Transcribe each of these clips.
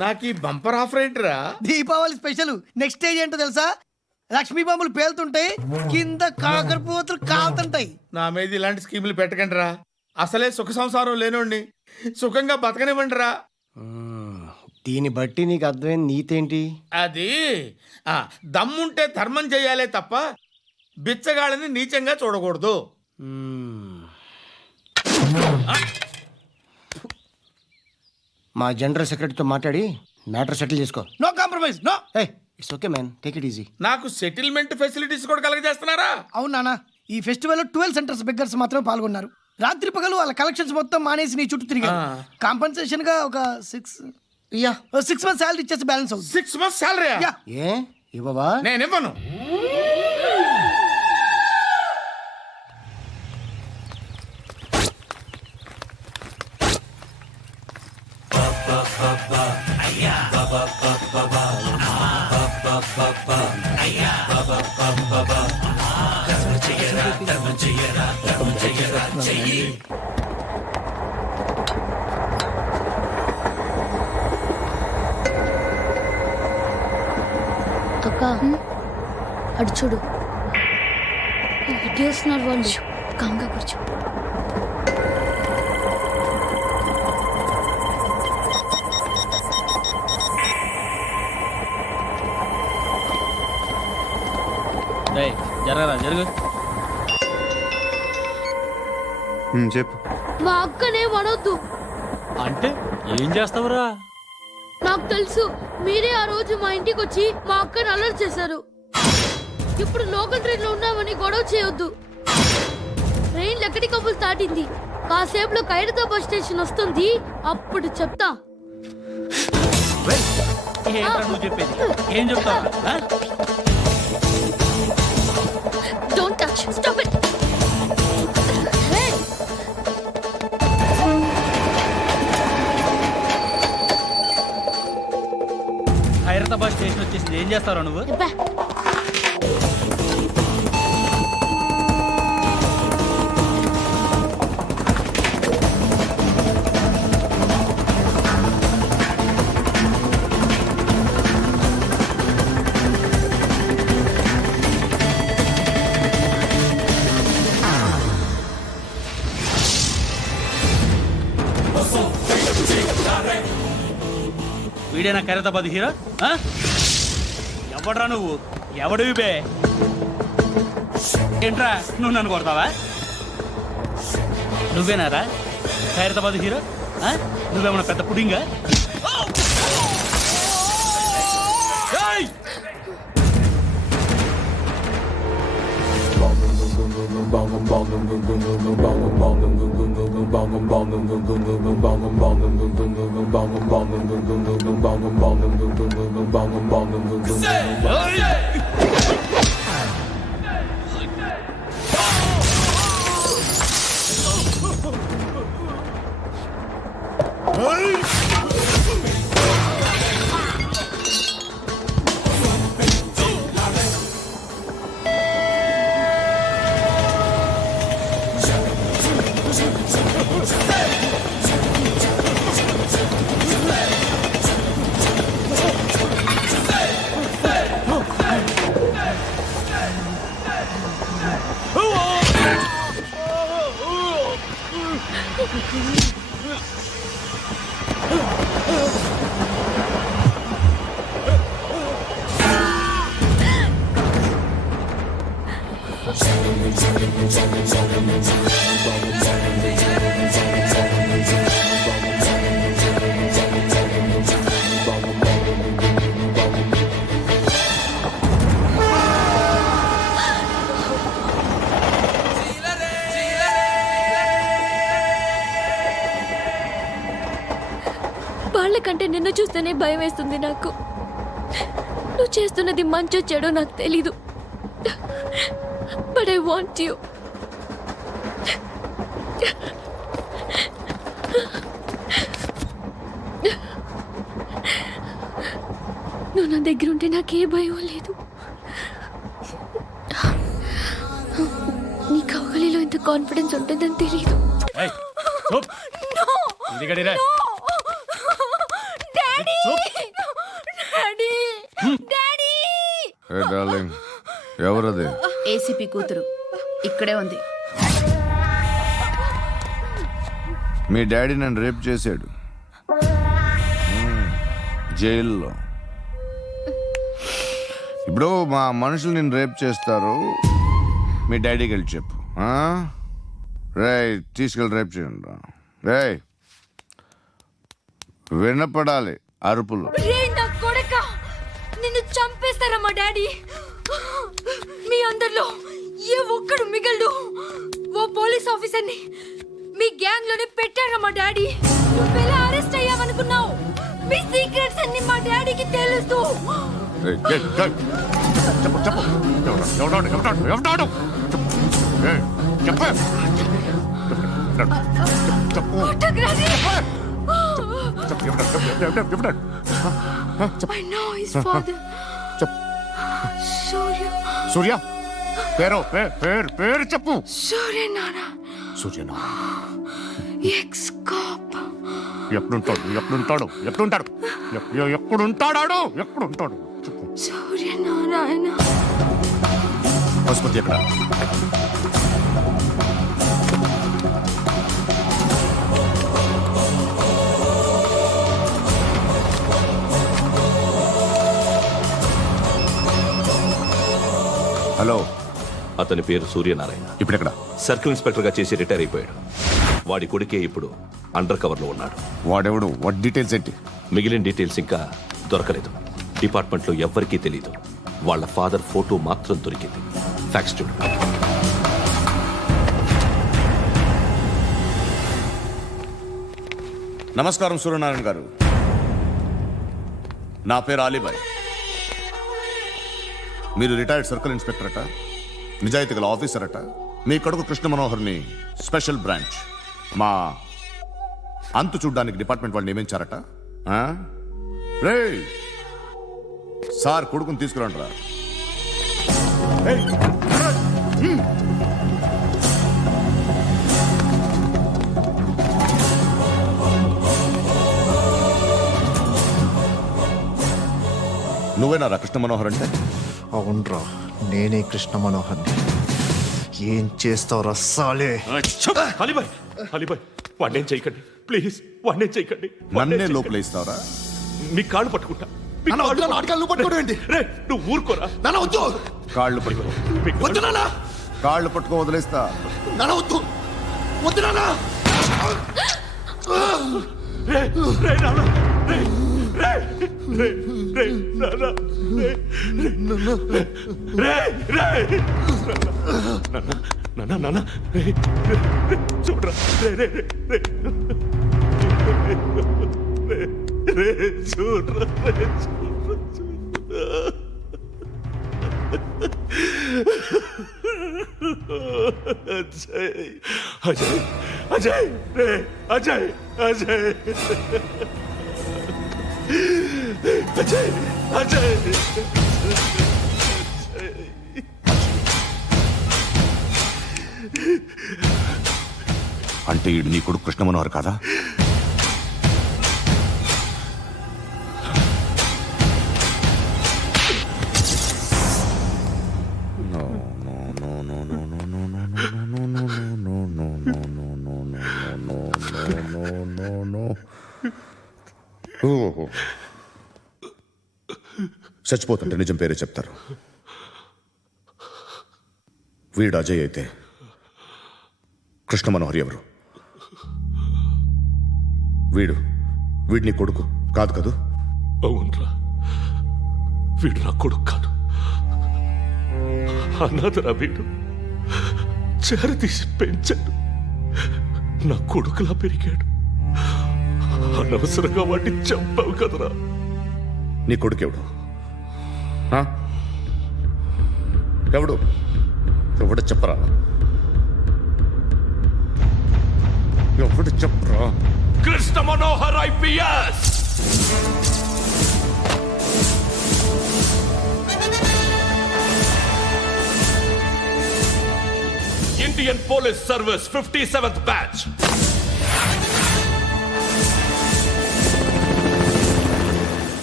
నాకు ఈ bumper offer ఏంటిరా? దీపావళి స్పెషల్. నెక్స్ట్ స్టేజ్ ఏంటో తెలుసా? లక్ష్మీ బాంబులు పేలుతుంటాయి, కింద కాకరపువ్వతులు కాలుతుంటాయి. నా మీద ఇలాంటి స్కీములు పెట్టకండి రా. అసలే సుఖ సంసారం లేనోడిని సుఖంగా బతకనివ్వండి రా. దీన్ని బట్టి నీకు అర్థమైన నీతేంటి? అది దమ్ముంటే ధర్మం చెయ్యాలే తప్ప బిచ్చగాళ్ళని నీచంగా చూడకూడదు. మా జనరల్ సెక్రటరీతో మాట్లాడి మ్యాటర్ సెటిల్ చేసుకో. No compromise, no. It's okay man, take it easy. నాకు సెటిల్మెంట్ ఫెసిలిటీస్ కూడా కలగజేస్తున్నారా? అవును నాన్న, ఈ ఫెస్టివల్ 12 సెంటర్స్ బెగ్గర్స్ మాత్రమే పాల్గొన్నారు. రాత్రి పగలు వాళ్ళ కలెక్షన్స్ మొత్తం మానేసి నీ చుట్టూ తిరిగారు. కాంపన్సేషన్ గా ఒక 6 months శాలరీ ఇచ్చేసి బ్యాలెన్స్ అవుతుంది. 6 months శాలరీ? ఏ ఇవ్వవా? నేను ఇవ్వను. అక్క అటు చూడు, ఇటు వస్తున్నారు వాళ్ళు. కాంగా కూర్చో. జరుగు. చెప్పు. మా అక్కనే వనొద్దు. అంటే ఏం చేస్తావురా? నాకు తెలుసు, మీరే ఆ రోజు మా ఇంటికి వచ్చి మా అక్కని అలర్ట్ చేశారు. ఇప్పుడు లోకల్ ట్రైన్ లో ఉన్నామని గొడవ చేయొద్దు. ట్రైన్ ఎక్కడి కబులు దాటింది. కాసేపులో ఖైరతాబాద్ స్టేషన్ వస్తుంది, అప్పుడు చెప్తా. నువ్వు చెప్పేది ఏం చెప్తావు? Don't touch. Stop it. Hey. Khairatabad station వచ్చేసింది, ఏం చేస్తావు నువ్వు? వీడేనా ఖైరతాబాద్ హీరో? ఎవడ్రా నువ్వు? ఎవడివి బే? ఏంట్రా నువ్వు నన్ను కొడతావా? నువ్వేనారా ఖైరతాబాద్ హీరో? నువ్వేమన్నా పెద్ద పుడింగా? వాళ్ళకంటే నిన్ను చూస్తేనే భయం వేస్తుంది నాకు. నువ్వు చేస్తున్నది మంచో చెడో నాకు తెలీదు. But I want you. దగ్గర ఉంటే నాకే భయం లేదు. నీ కౌగలిలో ఇంత కాన్ఫిడెన్స్ ఉంటుందని తెలియదు. ఏయ్, చూప్. ఇంటికాడి రా. డాడీ చూప్. డాడీ డాడీ ఏ డార్లింగ్, ఎవరది? ఏసీపీ కూతురు ఇక్కడే ఉంది. మీ డాడీ నన్ను రేప్ చేశాడు జైల్లో. ఇప్పుడు మా మనుషులు నిన్ను రేప్ చేస్తారు, మీ డాడీకి వెళ్ళి చెప్పు. రే తీసుకెళ్ళి రేప్ చేయండి. రే వినపడాలి అరుపులు. రే నా కొడక, నిన్ను చంపేస్తారా మా డాడీ? మీ అందరిలో ఏ ఒక్కడు మిగలడు. ఓ పోలీస్ ఆఫీసర్ని మీ గ్యాంగ్ లోనే పెట్టారా మా డాడీ? నువ్వెలా అరెస్ట్ అయ్యావనుకున్నావు? మీ సీక్రెట్స్ అన్ని మా డాడీకి తెలుసు. ఏయ్, ఏయ్, ఏయ్. చెప్పు చెప్పు ఎవడాడు ఎవడాడు ఎవడాడు ఏయ్, చెప్పు చెప్పు ఫోటోగ్రఫీ. చెప్పు ఎవడాడు I know his father. చెప్పు సూర్య. సూర్య పేరు పేరు చెప్పు. సూర్య నాన్న. సూర్యనా ఎక్స్ కాప్. ఎప్పుడుంటాడు చెప్పు. సూర్య నారాయణ. ఆసుపత్రి ఎక్కడ? హలో, అతని పేరు సూర్యనారాయణ. ఇప్పుడు ఎక్కడ? సర్కిల్ ఇన్స్పెక్టర్ గా చేసి రిటైర్ అయిపోయాడు. వాడి కొడుకే ఇప్పుడు అండర్ కవర్ లో ఉన్నాడు. వాడెవడు? వాట్ డీటెయిల్స్ ఏంటి? మిగిలిన డీటెయిల్స్ ఇంకా దొరకలేదు. డిపార్ట్మెంట్ లో ఎవ్వరికీ తెలియదు. వాళ్ళ ఫాదర్ ఫోటో మాత్రం దొరికింది. ఫ్యాక్స్ చూడు. నమస్కారం సూర్యనారాయణ గారు, నా పేరు అలీబాయ్. మీరు రిటైర్డ్ సర్కిల్ ఇన్స్పెక్టర్ అట, నిజాయితీ గల ఆఫీసర్ అట. మీ కొడుకు కృష్ణ మనోహర్ని స్పెషల్ బ్రాంచ్ మా అంతు చూడ్డానికి డిపార్ట్మెంట్ వాళ్ళు నియమించారట. రే సార్ కొడుకుని తీసుకురండి రా. నువ్వేనా కృష్ణ మనోహర్ అంటే? అవునరా, నేనే కృష్ణ మనోహర్ని. ఏం చేస్తావు రస్సాలే? అలీబాయ్, అలీబాయ్, వాడినేం చేయకండి ప్లీజ్, వాడినేం చేయకండి. నన్నే లోపలేస్తావరా? మీ కాళ్ళు పట్టుకుంటా. నువ్వు ఊరుకోరా. కాళ్ళు పట్టుకో. కాళ్ళు పట్టుకో వదిలేస్తా. రే, రే, నాన్న, రే, రే, రే, రే, నాన్న, రే, రే, రే, నాన్న, నాన్న, రే, రే, రే, చూడరా, రే, రే, రే, రే, రే, రే, చూడరా, రే, చూడరా, చూడరా. అజయ్, అజయ్, అజయ్, రే, అజయ్, అజయ్, అజయ్, అజయ్. అంటే ఈడు నీ కొడుకు కృష్ణ మనోహర్ కాదా? చచ్చిపోతుంటే నిజం పేరే చెప్తారు. వీడు అజయ్ అయితే కృష్ణ మనోహర్ ఎవరు? వీడిని కొడుకు కాదు కదూ? అవునరా, వీడు నా కొడుకు కాదు, అనాథరా. వీడు చేరతీసి పెంచాడు, నా కొడుకులా పెరిగాడు. అనవసరంగా వాడిని చంపావు కదరా. నీ కొడుకెవడు? ఎవడు? ఎవడు చెప్పరా? ఎవడు చెప్పరా? Krishna Manohar IPS. Indian police service 57th batch.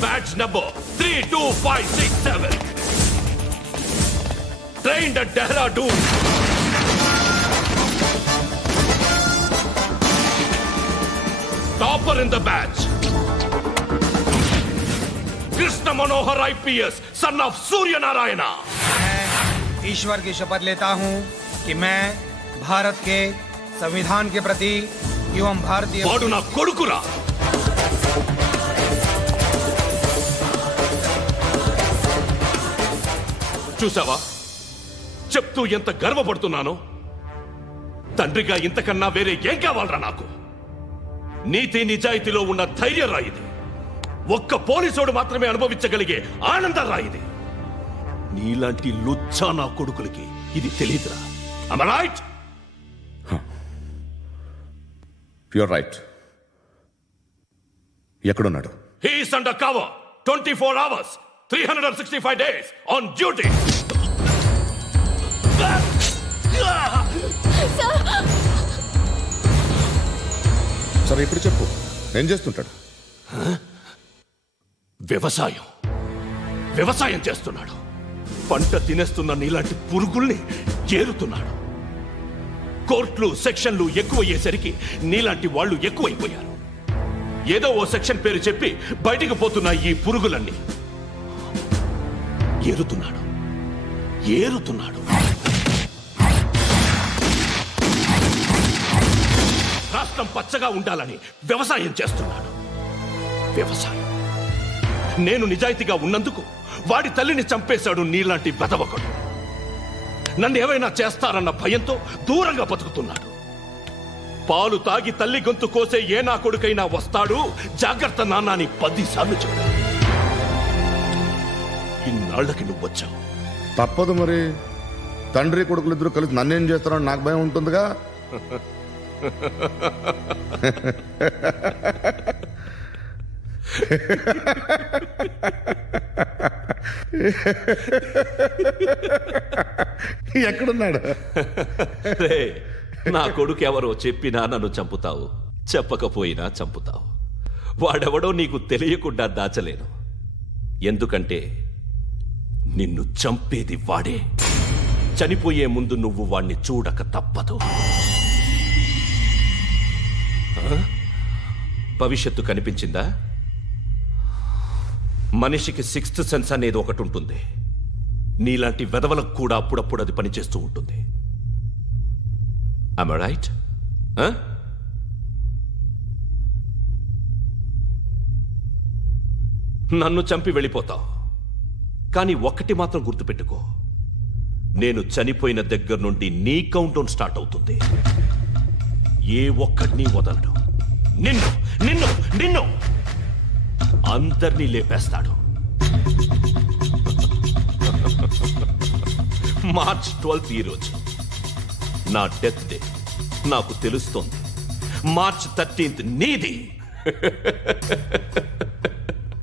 Batch number 32567. Trained at Dehradun. Topper in the batch. Krishna Manohar IPS, son of Surya Narayana. मैं ईश्वर की शपथ लेता हूँ कि मैं भारत के संविधान के प्रति एवं भारतीय వాడు నా కొడుకురా. చూసావా చెప్తూ ఎంత గర్వపడుతున్నానో. తండ్రిగా ఇంతకన్నా వేరే ఏం కావాలరా నాకు? నీతి నిజాయితీలో ఉన్న ధైర్యం రాయిది. ఒక్క పోలీసోడు మాత్రమే అనుభవించగలిగే ఆనందం రాయిది. నీలాంటి లుచ్చా నా కొడుకులకి ఇది తెలియదురా. Am I right? You're right. ఎక్కడున్నాడు? He is under cover 24 hours 365 days on duty. సరే ఇప్పుడు చెప్పు, ఏం చేస్తుంటాడు? వ్యవసాయం చేస్తున్నాడు. పంట తినేస్తున్న నీలాంటి పురుగుల్ని ఏరుతున్నాడు. కోర్టులు సెక్షన్లు ఎక్కువయ్యేసరికి నీలాంటి వాళ్ళు ఎక్కువైపోయారు. ఏదో ఓ సెక్షన్ పేరు చెప్పి బయటికి పోతున్న ఈ పురుగులన్నీ ఏరుతున్నాడు. రాష్ట్రం పచ్చగా ఉండాలని వ్యవసాయం చేస్తున్నాడు. నేను నిజాయితీగా ఉన్నందుకు వాడి తల్లిని చంపేశాడు నీలాంటి బెదవకుడు. నన్ను ఏమైనా చేస్తారన్న భయంతో దూరంగా బతుకుతున్నాడు. పాలు తాగి తల్లి గొంతు కోసే ఏ నా కొడుకైనా వస్తాడు, జాగ్రత్త నాన్న అని 10 సార్లు చెప్పాడు. ఇన్నాళ్ళకి నువ్వు వచ్చావు. తప్పదు మరి. తండ్రి కొడుకులు ఇద్దరు కలిసి నన్నేం చేస్తారని నాకు భయం ఉంటుందిగా. ఎక్కడున్నాడు? నా కొడుకు ఎవరో చెప్పినా నన్ను చంపుతావు, చెప్పకపోయినా చంపుతావు. వాడెవడో నీకు తెలియకుండా దాచలేను. ఎందుకంటే నిన్ను చంపేది వాడే. చనిపోయే ముందు నువ్వు వాణ్ణి చూడక తప్పదు. భవిష్యత్తు కనిపించిందా? మనిషికి 6th సెన్స్ అనేది ఒకటి ఉంటుంది. నీలాంటి వెధవలకు కూడా అప్పుడప్పుడు అది పనిచేస్తూ ఉంటుంది. Am I right? నన్ను చంపి వెళ్ళిపోతావు. కానీ ఒక్కటి మాత్రం గుర్తుపెట్టుకో, నేను చనిపోయిన దగ్గర నుండి నీ కౌంటౌన్ స్టార్ట్ అవుతుంది. ఏ ఒక్కడిని వదలడు. నిన్ను అందరినీ లేపేస్తాడు. మార్చ్ 12th ఈ రోజు నా డెత్ డే. నాకు తెలుస్తోంది. మార్చ్ 13th నీది.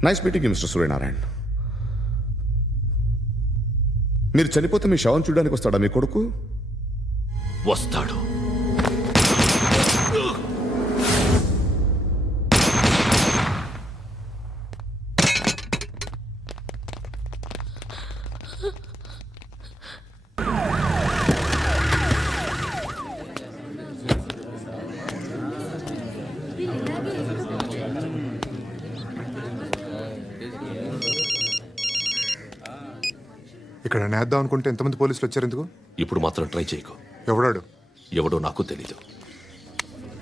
Nice meeting mister Suryanarayana. మీరు చనిపోతే మీ శవం చూడడానికి వస్తాడా మీ కొడుకు? వస్తాడు. ఇక్కడ నేద్దాం అనుకుంటే ఎంతమంది పోలీసులు వచ్చారు ఎందుకు? ఇప్పుడు మాత్రం ట్రై చేయకు. ఎవడాడు? ఎవడో నాకు తెలీదు.